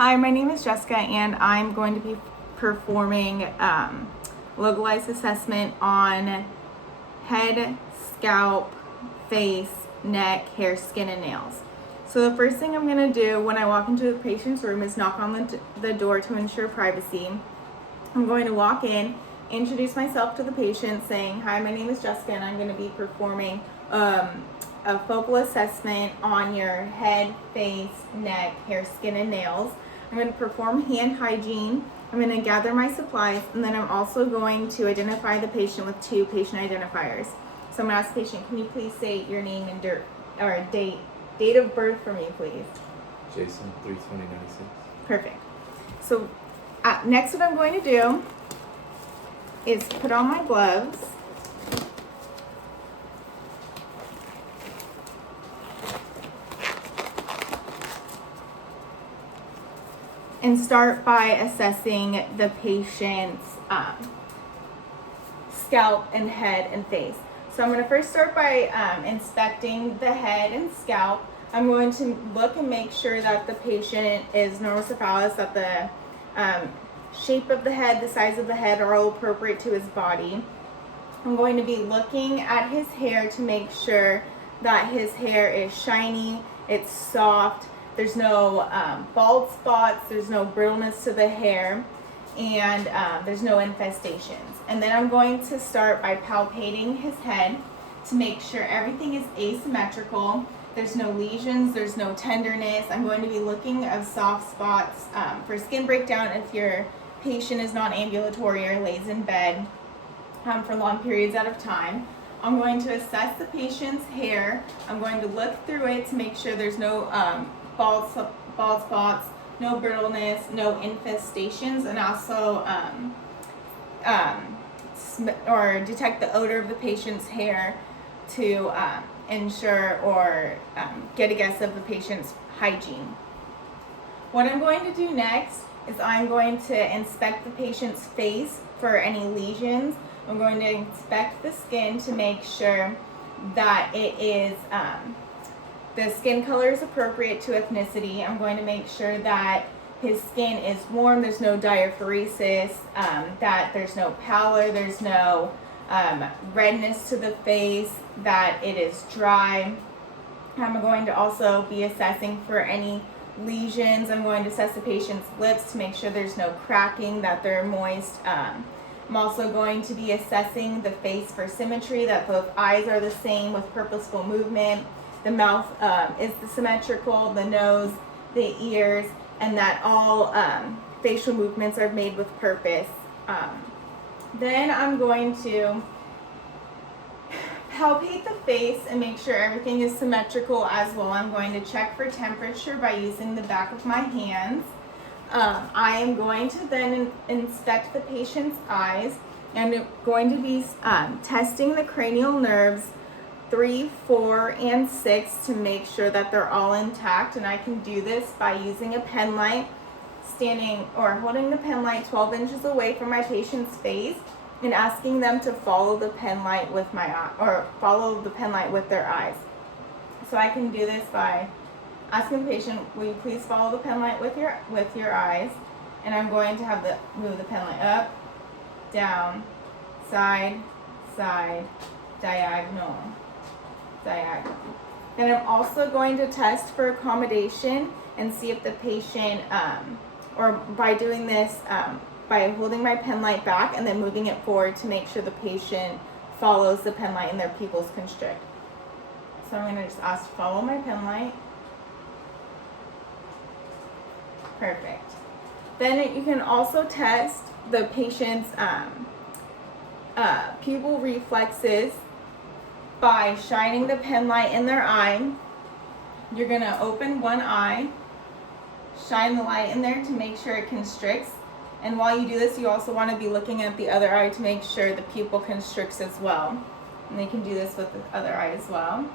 Hi, my name is Jessica, and I'm going to be performing localized assessment on head, scalp, face, neck, hair, skin, and nails. So the first thing I'm going to do when I walk into the patient's room is knock on the door to ensure privacy. I'm going to walk in, introduce myself to the patient saying, hi, my name is Jessica, and I'm going to be performing a focal assessment on your head, face, neck, hair, skin, and nails. I'm going to perform hand hygiene. I'm going to gather my supplies, and then I'm also going to identify the patient with 2 patient identifiers. So I'm going to ask the patient, can you please say your name and date of birth for me, please? Jason, 3/20/96. Perfect. So next what I'm going to do is put on my gloves. And start by assessing the patient's scalp and head and face. So I'm going to first start by inspecting the head and scalp. I'm going to look and make sure that the patient is normocephalous, that the shape of the head, the size of the head are all appropriate to his body. I'm going to be looking at his hair to make sure that his hair is shiny, it's soft, there's no bald spots, there's no brittleness to the hair, and there's no infestations. And then I'm going to start by palpating his head to make sure everything is asymmetrical. There's no lesions, there's no tenderness. I'm going to be looking at soft spots for skin breakdown if your patient is not ambulatory or lays in bed for long periods at a time. I'm going to assess the patient's hair. I'm going to look through it to make sure there's no bald spots, no brittleness, no infestations, and also or detect the odor of the patient's hair to ensure or get a guess of the patient's hygiene. What I'm going to do next is I'm going to inspect the patient's face for any lesions. I'm going to inspect the skin to make sure that it is the skin color is appropriate to ethnicity. I'm going to make sure that his skin is warm, there's no diaphoresis, that there's no pallor, there's no redness to the face, that it is dry. I'm going to also be assessing for any lesions. I'm going to assess the patient's lips to make sure there's no cracking, that they're moist. I'm also going to be assessing the face for symmetry, that both eyes are the same with purposeful movement, the mouth is symmetrical, the nose, the ears, and that all facial movements are made with purpose. Then I'm going to palpate the face and make sure everything is symmetrical as well. I'm going to check for temperature by using the back of my hands. I am going to then inspect the patient's eyes, and I'm going to be testing the cranial nerves 3, 4, and 6 to make sure that they're all intact, and I can do this by using a pen light, standing or holding the pen light 12 inches away from my patient's face and asking them to follow the pen light with my eye, or follow the pen light with their eyes. So I can do this by asking the patient, will you please follow the pen light with your eyes? And I'm going to have move the pen light up, down, side, side, diagonal, diagonal. Then I'm also going to test for accommodation and see if the patient, or by doing this, by holding my pen light back and then moving it forward to make sure the patient follows the pen light and their pupils constrict. So I'm going to just ask to follow my pen light. Perfect. Then you can also test the patient's pupil reflexes by shining the pen light in their eye. You're going to open one eye, shine the light in there to make sure it constricts. And while you do this, you also want to be looking at the other eye to make sure the pupil constricts as well. And you can do this with the other eye as well.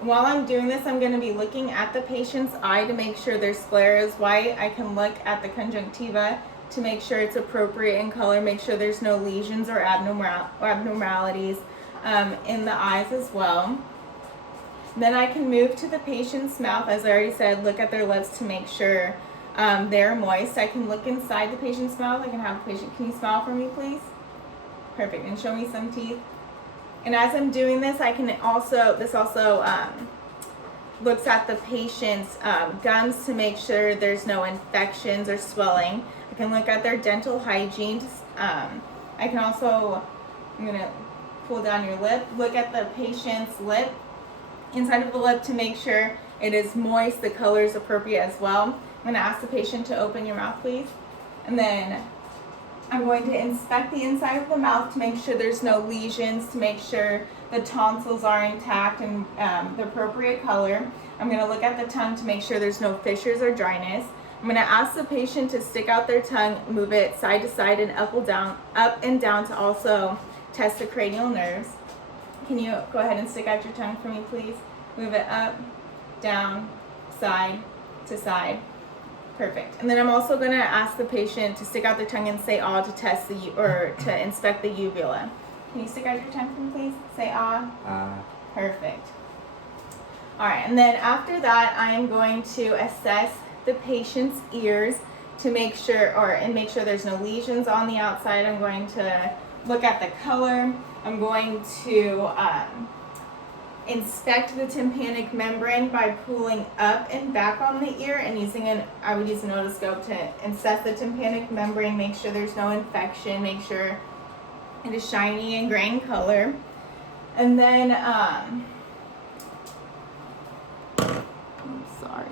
While I'm doing this, I'm going to be looking at the patient's eye to make sure their sclera is white. I can look at the conjunctiva to make sure it's appropriate in color, make sure there's no lesions or abnormalities in the eyes as well. Then I can move to the patient's mouth. As I already said, look at their lips to make sure they're moist. I can look inside the patient's mouth. I can have the patient, can you smile for me, please? Perfect, and show me some teeth. And as I'm doing this, I can also, this also looks at the patient's gums to make sure there's no infections or swelling. I can look at their dental hygiene. I can also, I'm gonna pull down your lip, look at the patient's lip, inside of the lip to make sure it is moist, the color is appropriate as well. I'm gonna ask the patient to open your mouth, please. And then I'm going to inspect the inside of the mouth to make sure there's no lesions, to make sure the tonsils are intact and the appropriate color. I'm going to look at the tongue to make sure there's no fissures or dryness. I'm going to ask the patient to stick out their tongue, move it side to side and up and down to also test the cranial nerves. Can you go ahead and stick out your tongue for me, please? Move it up, down, side to side. Perfect. And then I'm also going to ask the patient to stick out their tongue and say ah to test to inspect the uvula. Can you stick out your tongue for me, please? Say ah. Ah. Perfect. All right, and then after that, I am going to assess the patient's ears to make sure, make sure there's no lesions on the outside. I'm going to look at the color. I'm going to inspect the tympanic membrane by pulling up and back on the ear and I would use an otoscope to assess the tympanic membrane, make sure there's no infection, make sure it is shiny and gray in color. And then, I'm sorry.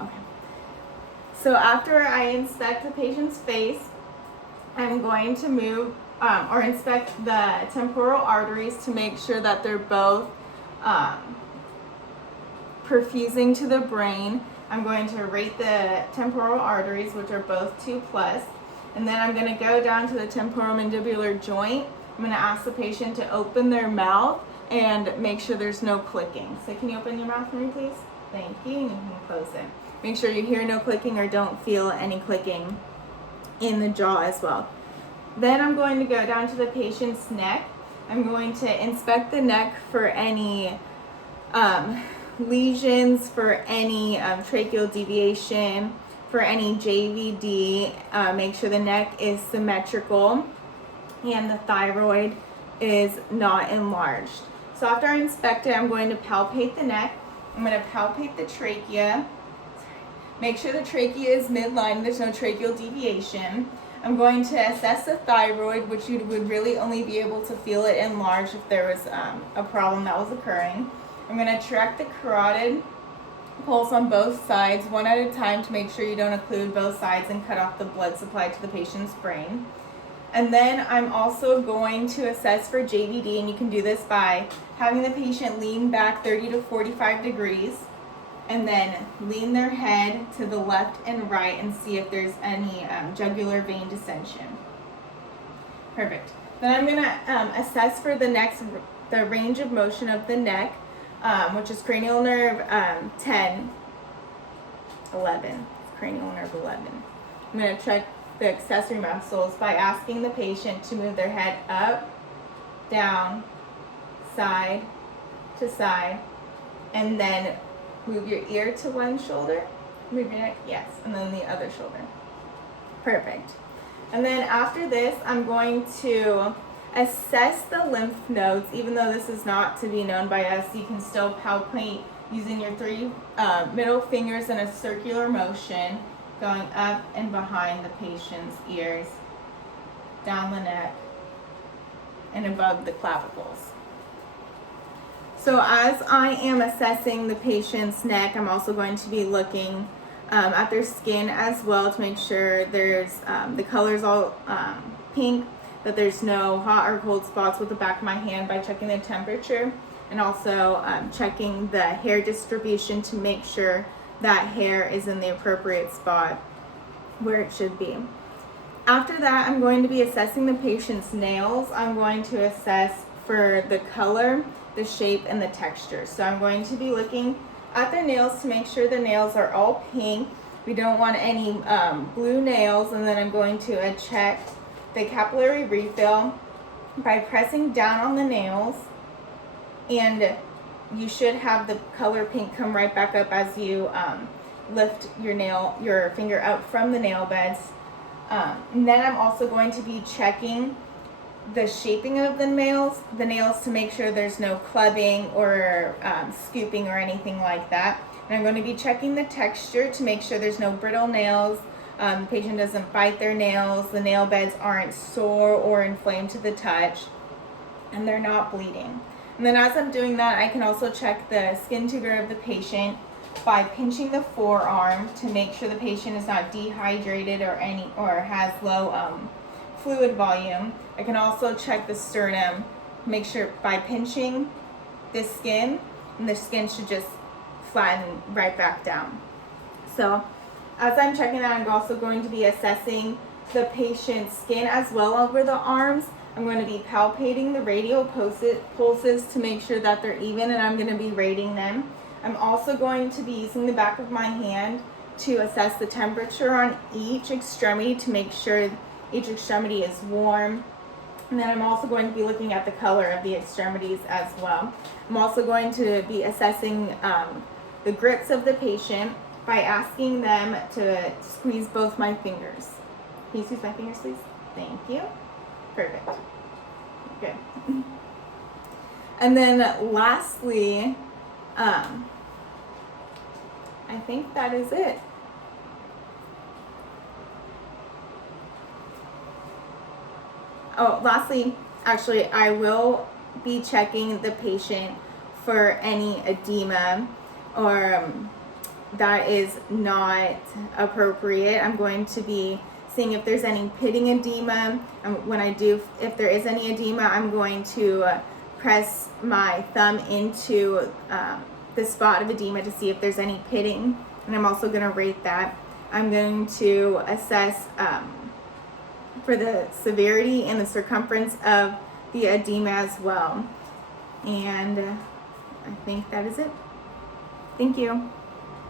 Okay. So after I inspect the patient's face, I'm going to move or inspect the temporal arteries to make sure that they're both perfusing to the brain. I'm going to rate the temporal arteries, which are both 2+, and then I'm going to go down to the temporomandibular joint. I'm going to ask the patient to open their mouth and make sure there's no clicking. So can you open your mouth for me, please? Thank you, and you can close it. Make sure you hear no clicking or don't feel any clicking in the jaw as well. Then I'm going to go down to the patient's neck. I'm going to inspect the neck for any lesions, for any tracheal deviation, for any JVD. Make sure the neck is symmetrical and the thyroid is not enlarged. So after I inspect it, I'm going to palpate the neck. I'm going to palpate the trachea. Make sure the trachea is midline, there's no tracheal deviation. I'm going to assess the thyroid, which you would really only be able to feel it enlarged if there was a problem that was occurring. I'm going to track the carotid pulse on both sides, one at a time, to make sure you don't occlude both sides and cut off the blood supply to the patient's brain. And then I'm also going to assess for JVD, and you can do this by having the patient lean back 30 to 45 degrees. And then lean their head to the left and right and see if there's any jugular vein dissension. Perfect. Then I'm going to assess for the range of motion of the neck, which is cranial nerve 10, 11. Cranial nerve 11. I'm going to check the accessory muscles by asking the patient to move their head up, down, side to side, and then move your ear to one shoulder, move your neck, yes, and then the other shoulder. Perfect. And then after this, I'm going to assess the lymph nodes. Even though this is not to be known by us, you can still palpate using your 3 middle fingers in a circular motion, going up and behind the patient's ears, down the neck, and above the clavicles. So as I am assessing the patient's neck, I'm also going to be looking at their skin as well to make sure there's the color's all pink, that there's no hot or cold spots with the back of my hand by checking the temperature, and also checking the hair distribution to make sure that hair is in the appropriate spot where it should be. After that, I'm going to be assessing the patient's nails. I'm going to assess for the color, the shape, and the texture. So I'm going to be looking at their nails to make sure the nails are all pink. We don't want any blue nails. And then I'm going to check the capillary refill by pressing down on the nails and you should have the color pink come right back up as you lift your finger out from the nail beds. And then I'm also going to be checking the shaping of the nails to make sure there's no clubbing or scooping or anything like that. And I'm going to be checking the texture to make sure there's no brittle nails, the patient doesn't bite their nails, the nail beds aren't sore or inflamed to the touch, and they're not bleeding. And then as I'm doing that, I can also check the skin tutor of the patient by pinching the forearm to make sure the patient is not dehydrated or has low fluid volume. I can also check the sternum, make sure by pinching the skin, and the skin should just flatten right back down. So as I'm checking that, I'm also going to be assessing the patient's skin as well over the arms. I'm going to be palpating the radial pulses to make sure that they're even, and I'm going to be rating them. I'm also going to be using the back of my hand to assess the temperature on each extremity to make sure each extremity is warm. And then I'm also going to be looking at the color of the extremities as well. I'm also going to be assessing the grips of the patient by asking them to squeeze both my fingers. Can you squeeze my fingers, please? Thank you. Perfect. Good. And then lastly, I think that is it. Oh, lastly, actually, I will be checking the patient for any edema or that is not appropriate. I'm going to be seeing if there's any pitting edema. If there is any edema, I'm going to press my thumb into the spot of edema to see if there's any pitting, and I'm also going to rate that. I'm going to assess for the severity and the circumference of the edema as well. And I think that is it. Thank you.